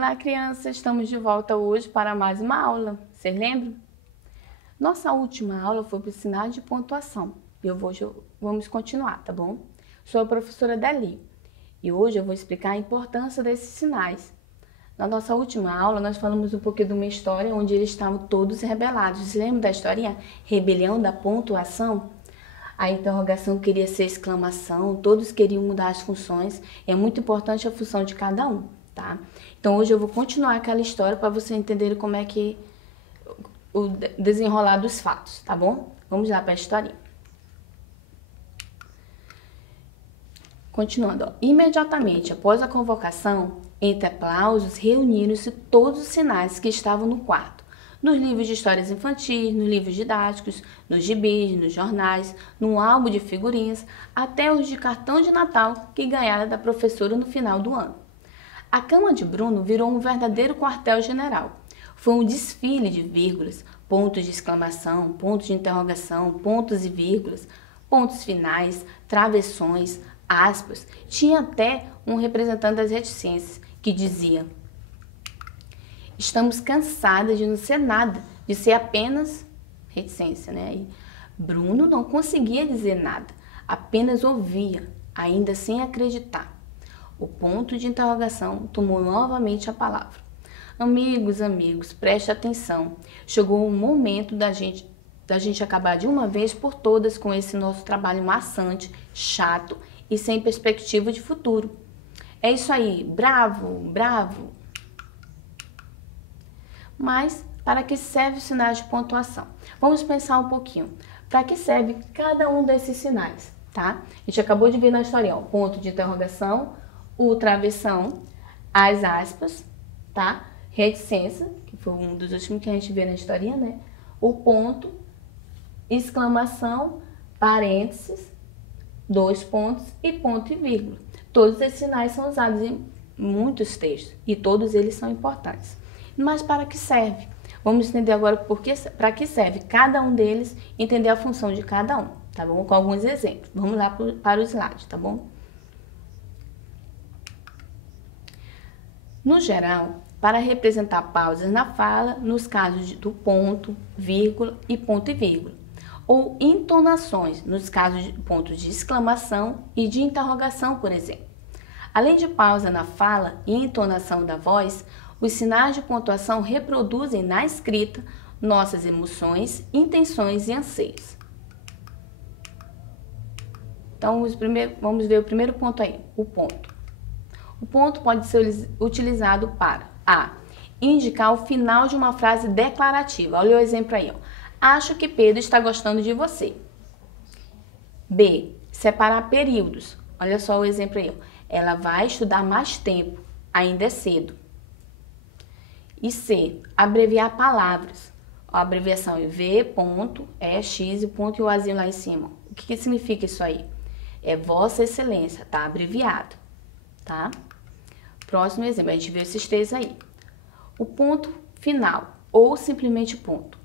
Olá, crianças! Estamos de volta hoje para mais uma aula. Vocês lembram? Nossa última aula foi para o sinal de pontuação. E hoje vamos continuar, tá bom? Sou a professora Dali e hoje eu vou explicar a importância desses sinais. Na nossa última aula, nós falamos um pouquinho de uma história onde eles estavam todos rebelados. Vocês lembram da historinha? Rebelião da pontuação? A interrogação queria ser exclamação, todos queriam mudar as funções. É muito importante a função de cada um, tá? Então hoje eu vou continuar aquela história para vocês entenderem como é que o desenrolar dos fatos, tá bom? Vamos lá para a historinha. Continuando, ó. Imediatamente após a convocação, entre aplausos, reuniram-se todos os sinais que estavam no quarto. Nos livros de histórias infantis, nos livros didáticos, nos gibis, nos jornais, no álbum de figurinhas, até os de cartão de Natal que ganhara da professora no final do ano. A cama de Bruno virou um verdadeiro quartel-general. Foi um desfile de vírgulas, pontos de exclamação, pontos de interrogação, pontos e vírgulas, pontos finais, travessões, aspas. Tinha até um representante das reticências que dizia: estamos cansadas de não ser nada, de ser apenas reticência, né? E Bruno não conseguia dizer nada, apenas ouvia, ainda sem acreditar. O ponto de interrogação tomou novamente a palavra. Amigos, preste atenção. Chegou o momento da gente acabar de uma vez por todas com esse nosso trabalho maçante, chato e sem perspectiva de futuro. É isso aí, bravo, bravo. Mas para que serve os sinais de pontuação? Vamos pensar um pouquinho. Para que serve cada um desses sinais, tá? A gente acabou de ver na historinha, ó, ponto de interrogação, o travessão, as aspas, tá? Reticência, que foi um dos últimos que a gente vê na historinha, né? O ponto, exclamação, parênteses, dois pontos e ponto e vírgula. Todos esses sinais são usados em muitos textos e todos eles são importantes. Mas para que serve? Vamos entender agora para que serve cada um deles, entender a função de cada um, tá bom? Com alguns exemplos. Vamos lá para o slide, tá bom? No geral, para representar pausas na fala, nos casos do ponto, vírgula e ponto e vírgula, ou entonações, nos casos de pontos de exclamação e de interrogação, por exemplo. Além de pausa na fala e entonação da voz, os sinais de pontuação reproduzem na escrita nossas emoções, intenções e anseios. Então, vamos ver o primeiro ponto aí, o ponto. O ponto pode ser utilizado para A. Indicar o final de uma frase declarativa. Olha o exemplo aí, ó. Acho que Pedro está gostando de você. B. Separar períodos. Olha só o exemplo aí, ó. Ela vai estudar mais tempo. Ainda é cedo. E C. Abreviar palavras. A abreviação é V, ponto, é X e ponto e o Azinho lá em cima. O que significa isso aí? É Vossa Excelência, tá abreviado, tá? Próximo exemplo, a gente viu esses três aí. O ponto final, ou simplesmente ponto.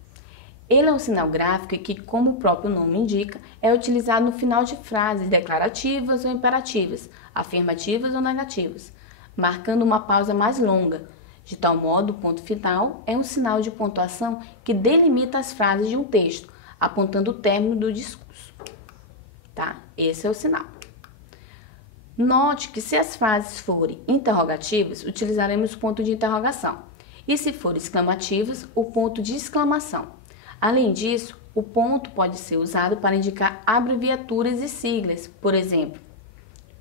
Ele é um sinal gráfico que, como o próprio nome indica, é utilizado no final de frases declarativas ou imperativas, afirmativas ou negativas, marcando uma pausa mais longa. De tal modo, o ponto final é um sinal de pontuação que delimita as frases de um texto, apontando o término do discurso. Tá? Esse é o sinal. Note que se as frases forem interrogativas, utilizaremos o ponto de interrogação. E se forem exclamativas, o ponto de exclamação. Além disso, o ponto pode ser usado para indicar abreviaturas e siglas. Por exemplo,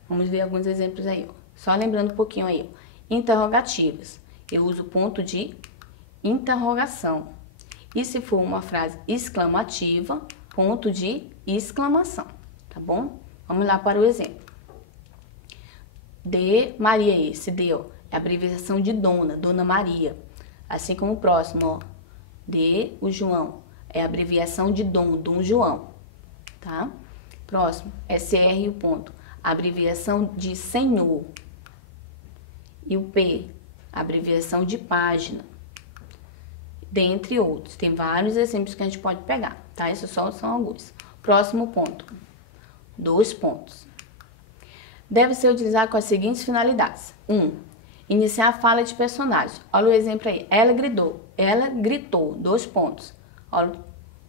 vamos ver alguns exemplos aí. Ó. Só lembrando um pouquinho aí. Ó. Interrogativas. Eu uso o ponto de interrogação. E se for uma frase exclamativa, ponto de exclamação. Tá bom? Vamos lá para o exemplo. De Maria, esse D, ó, é a abreviação de Dona, Dona Maria. Assim como o próximo, ó, de o João, é a abreviação de Dom, Dom João, tá? Próximo, SR e o ponto, a abreviação de Senhor. E o P, a abreviação de página. Dentre outros, tem vários exemplos que a gente pode pegar, tá? Esses só são alguns. Próximo ponto, dois pontos. Deve ser utilizado com as seguintes finalidades. 1. Iniciar a fala de personagem. Olha o exemplo aí. Ela gritou, 2 pontos. Olha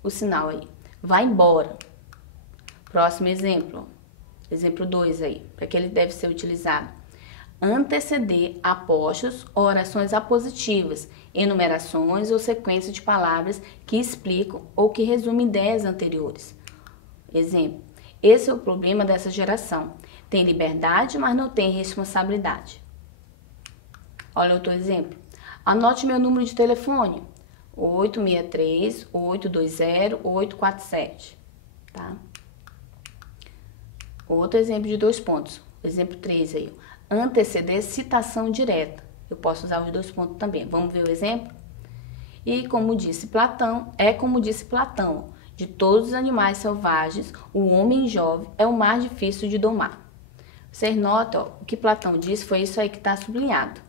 o sinal aí. Vai embora. Próximo exemplo. Exemplo 2 aí, para que ele deve ser utilizado. Anteceder apóstrofos ou orações apositivas, enumerações ou sequência de palavras que explicam ou que resumem ideias anteriores. Exemplo. Esse é o problema dessa geração. Tem liberdade, mas não tem responsabilidade. Olha outro exemplo. Anote meu número de telefone. 863-820-847. Tá? Outro exemplo de 2 pontos. Exemplo 3 aí. Anteceder citação direta. Eu posso usar os 2 pontos também. Vamos ver o exemplo? E como disse Platão, de todos os animais selvagens, o homem jovem é o mais difícil de domar. Vocês notam, ó, o que Platão disse foi isso aí que está sublinhado.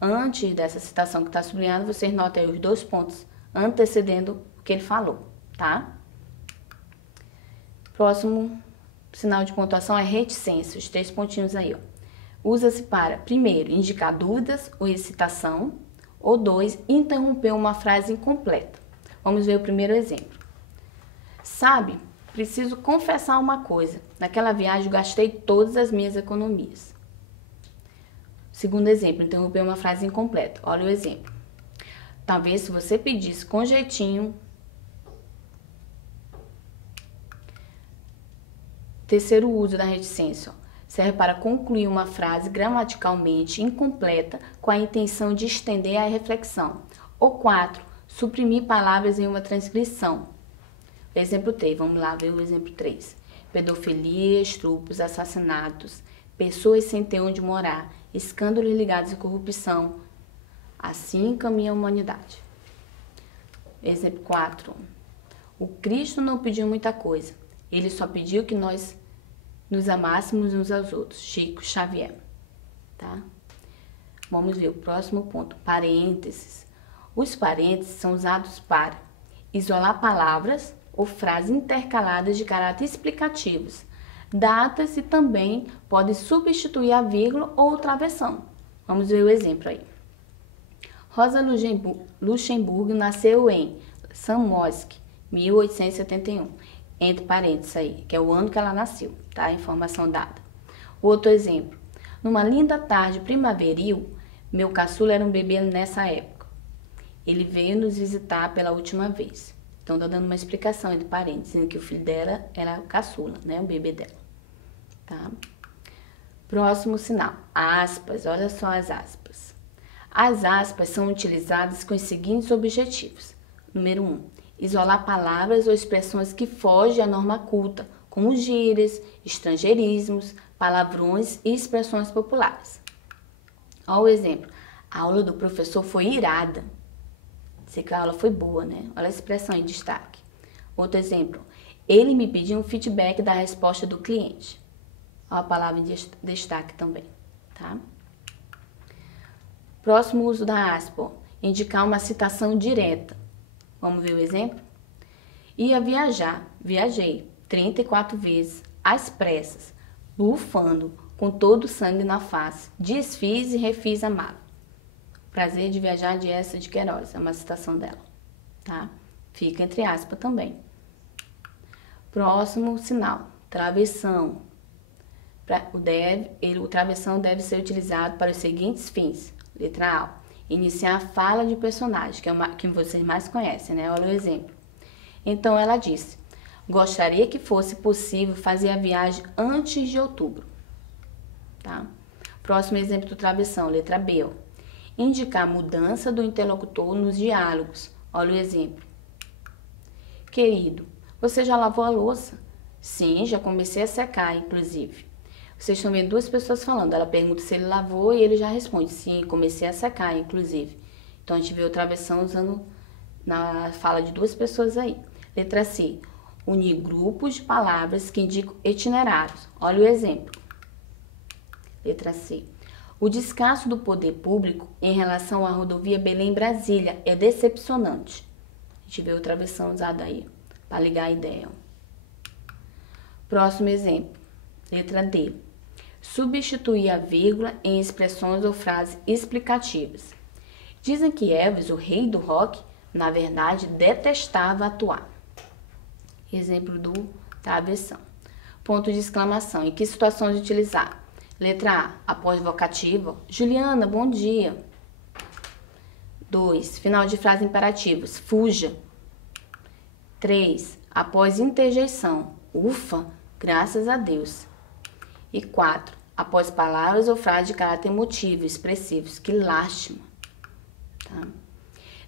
Antes dessa citação que está sublinhada, vocês notam aí os 2 pontos antecedendo o que ele falou, tá? Próximo sinal de pontuação é reticência, os 3 pontinhos aí, ó. Usa-se para, primeiro, indicar dúvidas ou excitação, ou 2, interromper uma frase incompleta. Vamos ver o primeiro exemplo. Sabe, preciso confessar uma coisa. Naquela viagem eu gastei todas as minhas economias. Segundo exemplo, interromper uma frase incompleta. Olha o exemplo. Talvez se você pedisse com jeitinho. Terceiro uso da reticência. Serve para concluir uma frase gramaticalmente incompleta com a intenção de estender a reflexão. Ou 4. Suprimir palavras em uma transcrição. Exemplo 3. Vamos lá ver o exemplo 3. Pedofilia, estupros, assassinatos, pessoas sem ter onde morar, escândalos ligados à corrupção. Assim caminha a humanidade. Exemplo 4. O Cristo não pediu muita coisa. Ele só pediu que nós nos amássemos uns aos outros. Chico Xavier. Tá? Vamos ver o próximo ponto. Parênteses. Os parênteses são usados para isolar palavras ou frases intercaladas de caráter explicativos. Datas e também pode substituir a vírgula ou travessão. Vamos ver o exemplo aí. Rosa Luxemburgo nasceu em Zamość, 1871. Entre parênteses aí, que é o ano que ela nasceu, tá? Informação dada. Outro exemplo. Numa linda tarde primaveril, meu caçula era um bebê nessa época. Ele veio nos visitar pela última vez. Então, tá dando uma explicação entre parênteses, dizendo que o filho dela era o caçula, né? O bebê dela. Tá? Próximo sinal. Aspas. Olha só as aspas. As aspas são utilizadas com os seguintes objetivos. Número 1. Isolar palavras ou expressões que fogem à norma culta, como gírias, estrangeirismos, palavrões e expressões populares. Olha o exemplo. A aula do professor foi irada. Sei que a aula foi boa, né? Olha a expressão em destaque. Outro exemplo. Ele me pediu um feedback da resposta do cliente. Olha a palavra em destaque também, tá? Próximo uso da aspa. Indicar uma citação direta. Vamos ver o exemplo? Ia viajar, viajei 34 vezes, às pressas, bufando, com todo o sangue na face, desfiz e refiz a mala. Prazer de viajar de Essa de Queiroz, é uma citação dela, tá? Fica entre aspas também. Próximo sinal, travessão. O travessão deve ser utilizado para os seguintes fins. Letra A. Iniciar a fala de personagem, que é uma que vocês mais conhecem, né? Olha o exemplo. Então ela disse: gostaria que fosse possível fazer a viagem antes de outubro. Tá? Próximo exemplo do travessão, letra B. Ó. Indicar a mudança do interlocutor nos diálogos. Olha o exemplo. Querido, você já lavou a louça? Sim, já comecei a secar, inclusive. Vocês estão vendo 2 pessoas falando. Ela pergunta se ele lavou e ele já responde: sim, comecei a secar, inclusive. Então, a gente vê o travessão usando na fala de 2 pessoas aí. Letra C. Unir grupos de palavras que indicam itinerários. Olha o exemplo. Letra C. O descaso do poder público em relação à rodovia Belém-Brasília é decepcionante. A gente vê o travessão usado aí para ligar a ideia. Próximo exemplo. Letra D. Substituir a vírgula em expressões ou frases explicativas. Dizem que Elvis, o rei do rock, na verdade detestava atuar. Exemplo do travessão. Ponto de exclamação. Em que situações utilizar? Letra A, após vocativo. Juliana, bom dia. 2. Final de frase imperativos. Fuja. 3. Após interjeição. Ufa, graças a Deus. E 4. Após palavras ou frases de caráter emotivo, expressivos. Que lástima. Tá?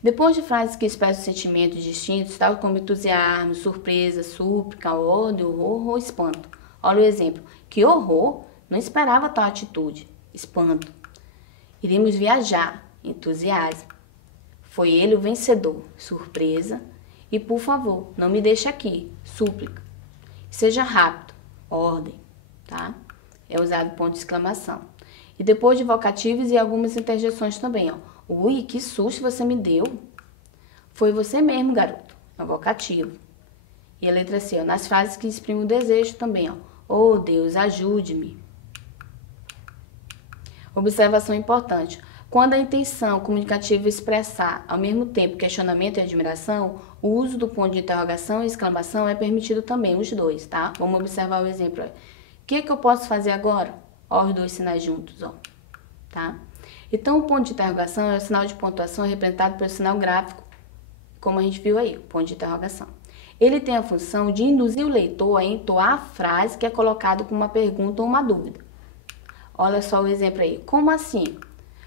Depois de frases que expressam sentimentos distintos, tal como entusiasmo, surpresa, súplica, ódio, horror ou espanto. Olha o exemplo. Que horror! Não esperava tal atitude. Espanto. Iremos viajar. Entusiasmo. Foi ele o vencedor. Surpresa. E por favor, não me deixe aqui. Súplica. Seja rápido. Ordem. Tá? É usado ponto de exclamação. E depois de vocativos e algumas interjeições também, ó. Ui, que susto você me deu. Foi você mesmo, garoto. É um vocativo. E a letra C, ó, nas frases que exprimem o desejo também, ó. Oh, Deus, ajude-me. Observação importante. Quando a intenção comunicativa expressar ao mesmo tempo questionamento e admiração, o uso do ponto de interrogação e exclamação é permitido também, os dois, tá? Vamos observar o exemplo aí. O que eu posso fazer agora? Ó, os dois sinais juntos, ó. Tá? Então, o ponto de interrogação é o sinal de pontuação representado pelo sinal gráfico, como a gente viu aí, o ponto de interrogação. Ele tem a função de induzir o leitor a entoar a frase que é colocada com uma pergunta ou uma dúvida. Olha só o exemplo aí. Como assim?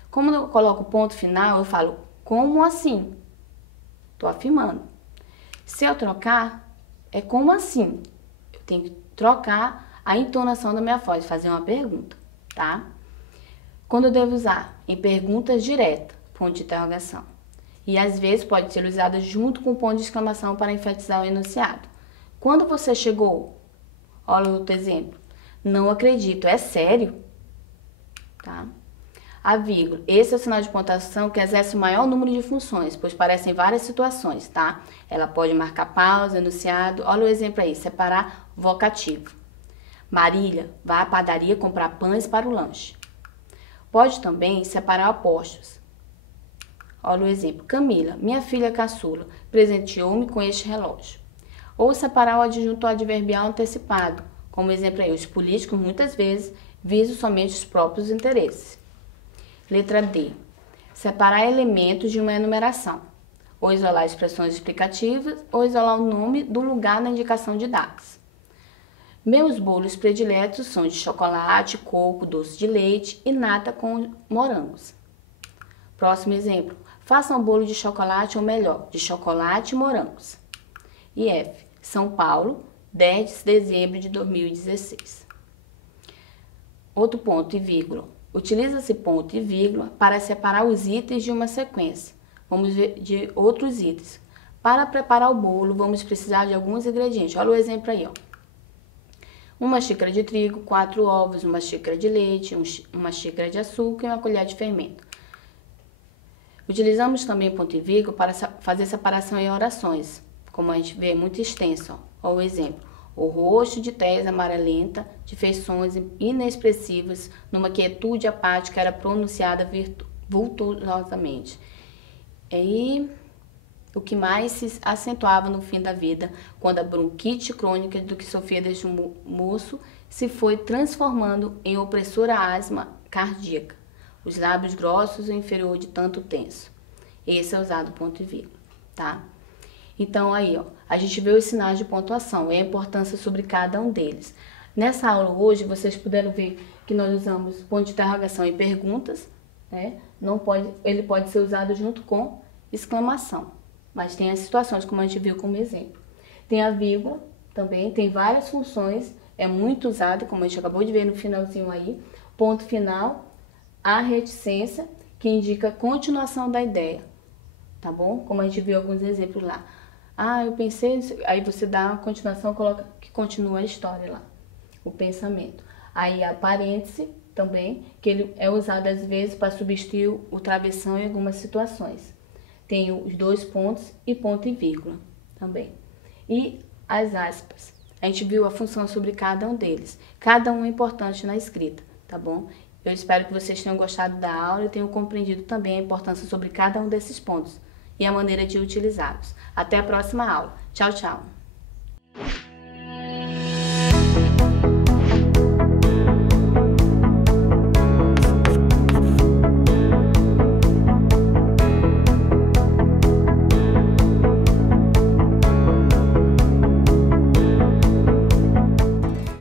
Como eu coloco o ponto final, eu falo, como assim? Estou afirmando. Se eu trocar, é como assim? Eu tenho que trocar a entonação da minha voz, fazer uma pergunta, tá? Quando eu devo usar? Em perguntas diretas, ponto de interrogação. E às vezes pode ser usada junto com o ponto de exclamação para enfatizar o enunciado. Quando você chegou? Olha o outro exemplo. Não acredito, é sério? Tá? A vírgula. Esse é o sinal de pontuação que exerce o maior número de funções, pois aparece em várias situações, tá? Ela pode marcar pausa, enunciado. Olha o exemplo aí, separar vocativo. Marília vai à padaria comprar pães para o lanche. Pode também separar opostos. Olha o exemplo. Camila, minha filha caçula, presenteou-me com este relógio. Ou separar o adjunto adverbial antecipado. Como exemplo aí, os políticos muitas vezes visam somente os próprios interesses. Letra D. Separar elementos de uma enumeração. Ou isolar expressões explicativas, ou isolar o nome do lugar na indicação de dados. Meus bolos prediletos são de chocolate, coco, doce de leite e nata com morangos. Próximo exemplo. Faça um bolo de chocolate, ou melhor, de chocolate e morangos. E F. São Paulo, 10 de dezembro de 2016. Outro ponto e vírgula. Utiliza-se ponto e vírgula para separar os itens de uma sequência. Vamos ver de outros itens. Para preparar o bolo, vamos precisar de alguns ingredientes. Olha o exemplo aí, ó. Uma xícara de trigo, 4 ovos, uma xícara de leite, uma xícara de açúcar e uma colher de fermento. Utilizamos também ponto e vírgula para fazer separação em orações, como a gente vê, muito extenso. Olha o exemplo. O rosto de tez amarelenta, de feições inexpressivas, numa quietude apática, era pronunciada vultuosamente. E o que mais se acentuava no fim da vida, quando a bronquite crônica do que sofria desde um moço se foi transformando em opressora asma cardíaca, os lábios grossos e inferior de tanto tenso. Esse é usado ponto e vírgula, tá? Então aí, ó, a gente vê os sinais de pontuação e a importância sobre cada um deles. Nessa aula hoje, vocês puderam ver que nós usamos ponto de interrogação em perguntas, né? Ele pode ser usado junto com exclamação. Mas tem as situações, como a gente viu como exemplo. Tem a vírgula também, tem várias funções, é muito usado, como a gente acabou de ver no finalzinho aí. Ponto final, a reticência, que indica a continuação da ideia, tá bom? Como a gente viu alguns exemplos lá. Ah, eu pensei, aí você dá a continuação, coloca que continua a história lá, o pensamento. Aí a parêntese também, que ele é usado às vezes para substituir o travessão em algumas situações. Tem os dois pontos e ponto e vírgula também. E as aspas. A gente viu a função sobre cada um deles. Cada um é importante na escrita, tá bom? Eu espero que vocês tenham gostado da aula e tenham compreendido também a importância sobre cada um desses pontos e a maneira de utilizá-los. Até a próxima aula. Tchau, tchau!